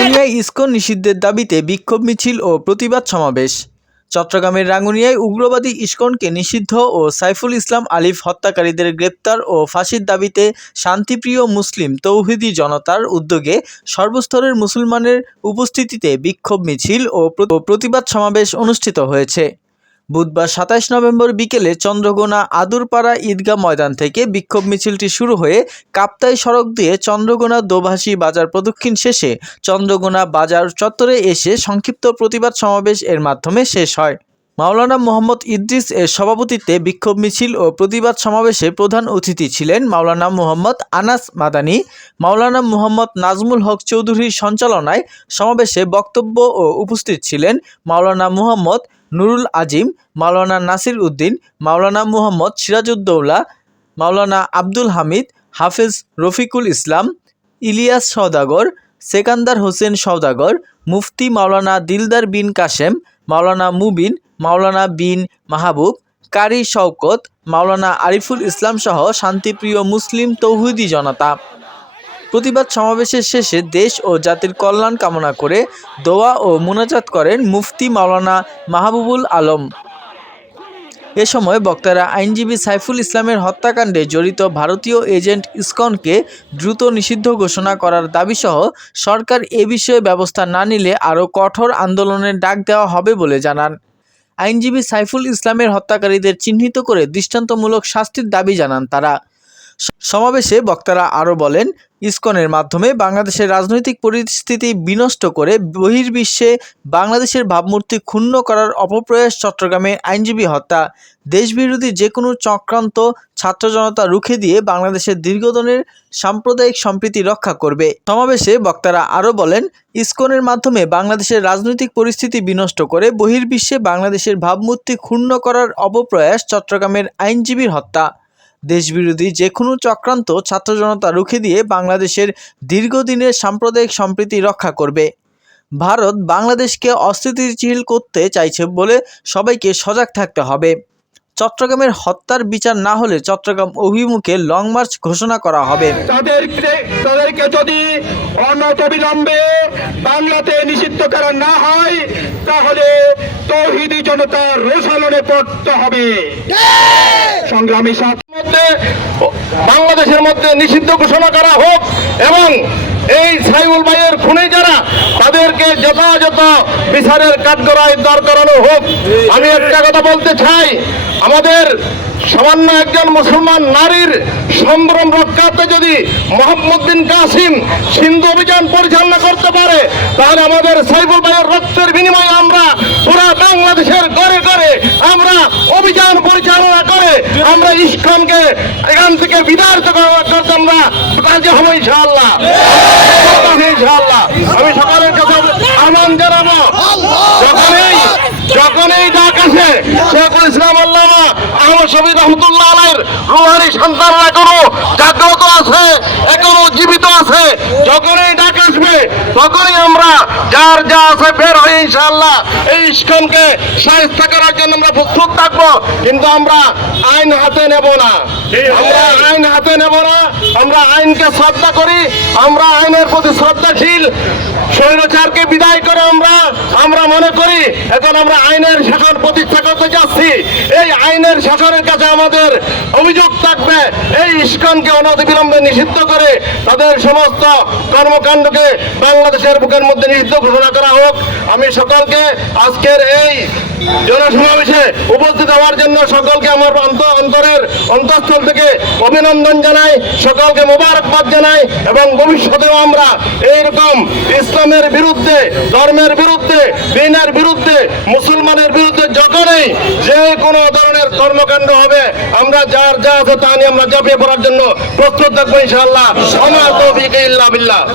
রাঙ্গুনিয়ায় ISKCON নিষিদ্ধের দাবিতে বিক্ষোভ মিছিল ও প্রতিবাদ সমাবেশ। চট্টগ্রামের রাঙ্গুনিয়ায় উগ্রবাদী ইস্কনকে নিষিদ্ধ ও সাইফুল ইসলাম আলিফ হত্যাকারীদের গ্রেপ্তার ও ফাঁসির দাবিতে শান্তিপ্রিয় মুসলিম তৌহিদি জনতার উদ্যোগে সর্বস্তরের মুসলমানের উপস্থিতিতে বিক্ষোভ মিছিল ও প্রতিবাদ সমাবেশ অনুষ্ঠিত হয়েছে। বুধবার সাতাশ নভেম্বর বিকেলে চন্দ্রগোনা আদুরপাড়া ঈদগাহ ময়দান থেকে বিক্ষোভ মিছিলটি শুরু হয়ে কাপ্তাই সড়ক দিয়ে চন্দ্রগোনা দোভাষী বাজার প্রদক্ষিণ শেষে চন্দ্রগোনা বাজার চত্বরে এসে সংক্ষিপ্ত প্রতিবাদ সমাবেশ এর মাধ্যমে শেষ হয়। মাওলানা মোহাম্মদ ইদ্রিস এর সভাপতিত্বে বিক্ষোভ মিছিল ও প্রতিবাদ সমাবেশে প্রধান অতিথি ছিলেন মাওলানা মোহাম্মদ আনাস মাদানি, মাওলানা মোহাম্মদ নাজমুল হক চৌধুরীর সঞ্চালনায় সমাবেশে বক্তব্য ও উপস্থিত ছিলেন মাওলানা মুহাম্মদ নুরুল আজিম, মাওলানা নাসির উদ্দিন, মাওলানা মুহাম্মদ সিরাজউদ্দৌলা, মাওলানা আব্দুল হামিদ, হাফেজ রফিকুল ইসলাম, ইলিয়াস সওদাগর, সেকান্দার হোসেন সওদাগর, মুফতি মাওলানা দিলদার বিন কাশেম, মাওলানা মুবিন মাওলানা বিন মাহবুব, কারি শওকত, মাওলানা আরিফুল ইসলাম সহ শান্তিপ্রিয় মুসলিম তৌহিদি জনতা। প্রতিবাদ সমাবেশের শেষে দেশ ও জাতির কল্যাণ কামনা করে দোয়া ও মোনাজাত করেন মুফতি মাওলানা মাহবুবুল আলম। এ সময় বক্তারা আইনজীবী সাইফুল ইসলামের হত্যাকাণ্ডে জড়িত ভারতীয় এজেন্ট ইসকনকে দ্রুত নিষিদ্ধ ঘোষণা করার দাবিসহ সরকার এ বিষয়ে ব্যবস্থা না নিলে আরও কঠোর আন্দোলনের ডাক দেওয়া হবে বলে জানান। আইনজীবী সাইফুল ইসলামের হত্যাকারীদের চিহ্নিত করে দৃষ্টান্তমূলক শাস্তির দাবি জানান তারা। সমাবেশে বক্তারা আরও বলেন ইসকনের মাধ্যমে বাংলাদেশের রাজনৈতিক পরিস্থিতি বিনষ্ট করে বহির্বিশ্বে বাংলাদেশের ভাবমূর্তি ক্ষুণ্ণ করার অপপ্রয়াস চট্টগ্রামে আইনজীবী হত্যা। দেশবিরোধী যে কোনো চক্রান্ত ছাত্র জনতা রুখে দিয়ে বাংলাদেশের দীর্ঘদিনের সাম্প্রদায়িক সম্প্রীতি রক্ষা করবে। সমাবেশে বক্তারা আরও বলেন, ইসকনের মাধ্যমে বাংলাদেশের রাজনৈতিক পরিস্থিতি বিনষ্ট করে বহির্বিশ্বে বাংলাদেশের ভাবমূর্তি ক্ষুণ্ণ করার অপপ্রয়াস চট্টগ্রামের আইনজীবীর হত্যা। দেশবিরোধী যে কোনো চক্রান্ত ছাত্র জনতা রুখে দিয়ে বাংলাদেশের দীর্ঘদিনের সাম্প্রদায়িক সম্প্রীতি রক্ষা করবে। ভারত বাংলাদেশকে অস্থিতিশীল করতে চাইছে বলে সবাইকে সজাগ থাকতে হবে। চট্টগ্রামের হত্যার বিচার না হলে চট্টগ্রাম অভিমুখে লং মার্চ ঘোষণা করা হবে। তাদেরকে তাদেরকে যদি অনতবিলম্বে বাংলাতে নিষিদ্ধ করা না হয় তাহলে তৌহিদি জনতা রোষালনে পড়তে হবে। সংগ্রামী সাথী মধ্যে, বাংলাদেশের মধ্যে নিষিদ্ধ ঘোষণা করা হোক এবং এই সাইবুল ভাইয়ের খুনে যারা, তাদেরকে যথাযথ বিচারের কাঠগড়ায় দাঁড় করানো হোক। আমি একটা কথা বলতে চাই, আমাদের সামান্য একজন মুসলমান নারীর সম্ভ্রম রক্ষাতে যদি মোহাম্মদ বিন কাসিম সিন্ধু অভিযান পরিচালনা করতে পারে, তাহলে আমাদের সাইবুল ভাইয়ের রক্তের বিনিময়ে আমরা পুরা বাংলাদেশের ঘরে ঘরে আমরা অভিযান আমরা ইসলামকে এখান থেকে বিদারিত করার জন্য আমরা রাজি হব ইনশাআল্লাহ। ইনশাআল্লাহ। আমি সকালের কাছে আহ্বান জানাব। যখনই যখনই ডাক আসে, শেখুল ইসলাম আল্লাহ আহমদ শফি রহমতুল্লাহ আলের রুহানি সন্তানরা করো জাগ্রত আছে। জীবিত আছে। যখনই ডাক আসবে, তখনই আমরা যার যা আছে বের হয়ে ইনশাআল্লাহ। এই ইস্কনকে সাহিত্য করার জন্য আমরা প্রস্তুত থাকব, কিন্তু আমরা আইন হাতে নেব না। আমরা আইন হাতে নেব না, আমরা আইনকে শ্রদ্ধা করি, আমরা আইনের প্রতি শ্রদ্ধাশীল। স্বৈরাচারকে বিদায় করে আমরা আমরা মনে করি, এখন আমরা আইনের শাসন প্রতিষ্ঠা করতে যাচ্ছি। এই আইনের শাসনের কাছে আমাদের অভিযোগ থাকবে। এই ইস্কনকে অনতিবিলম্বে নিষিদ্ধ করে তাদের সমস্ত কর্মকাণ্ডকে বাংলাদেশের বুকের মধ্যে নিষিদ্ধ ঘোষণা করা হোক। আমি সকলকে আজকের এই জনসমাবেশে উপস্থিত হওয়ার জন্য সকলকে আমার অন্ত- অন্তরের অন্তঃস্থল থেকে অভিনন্দন জানাই, সকলকে মোবারকবাদ জানাই এবং ভবিষ্যতেও আমরা এইরকম ইসলামের বিরুদ্ধে, ধর্মের বিরুদ্ধে, দিনের বিরুদ্ধে, মুসলমানের বিরুদ্ধে যখনই যে কোনো ধরনের কর্মকাণ্ড হবে, আমরা যার যা আছে তা নিয়ে আমরা ঝাঁপিয়ে পড়ার জন্য প্রস্তুত থাকব ইনশাআল্লাহ। আমার তৌফিক ইল্লা